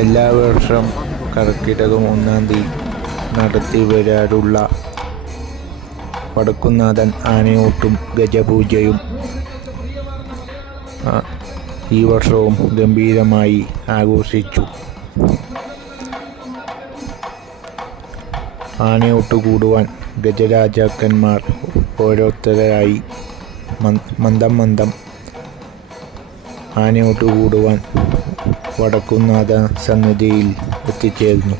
എല്ലാ വർഷവും കർക്കിടകം 1-ാം തീയതി നടത്തി വരാറുള്ള വടക്കുംനാഥൻ ആനയൂട്ടും ഗജപൂജയും ഈ വർഷവും ഗംഭീരമായി ആഘോഷിച്ചു. ആനയൂട്ട് കൂടുവാൻ ഗജരാജാക്കന്മാർ ഓരോരുത്തരായി മന്ദം ആനയൂട്ട് കൂടുവാൻ വടക്കുംനാഥ സന്നിധിയിൽ എത്തിച്ചേർന്നു.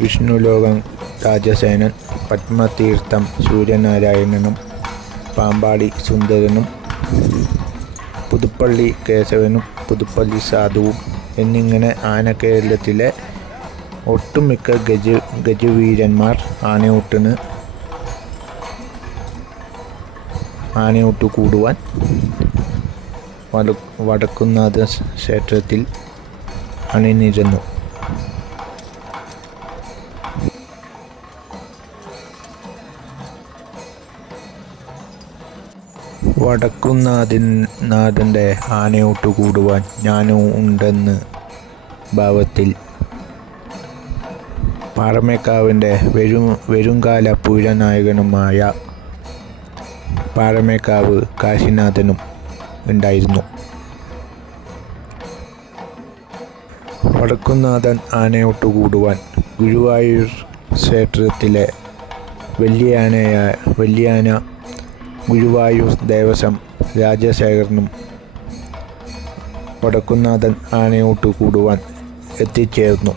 വിഷ്ണുലോകം രാജസേനൻ, പത്മതീർത്ഥം സൂര്യനാരായണനും, പാമ്പാടി സുന്ദരനും, പുതുപ്പള്ളി കേശവനും, പുതുപ്പള്ളി സാധുവും എന്നിങ്ങനെ ആനക്കേരളത്തിലെ ഒട്ടുമിക്ക ഗജവീരന്മാർ ആനയൂട്ട് കൂടുവാൻ വടക്കുംനാഥ ക്ഷേത്രത്തിൽ അണിനിരന്നു. വടക്കുംനാഥൻ്റെ ആനയൂട്ട് കൂടുവാൻ ഞാനും ഉണ്ടെന്ന് ഭാവത്തിൽ പാറമേക്കാവിൻ്റെ വരുംകാല പൂരനായകനുമായ പാറമേക്കാവ് കാശിനാഥനും ഉണ്ടായിരുന്നു. വടക്കുംനാഥൻ ആനയൂട്ട് കൂടുവാൻ ഗുരുവായൂർ ക്ഷേത്രത്തിലെ വലിയാന ഗുരുവായൂർ ദേവസ്വം രാജശേഖരനും വടക്കുംനാഥൻ ആനയൂട്ട് കൂടുവാൻ എത്തിച്ചേർന്നു.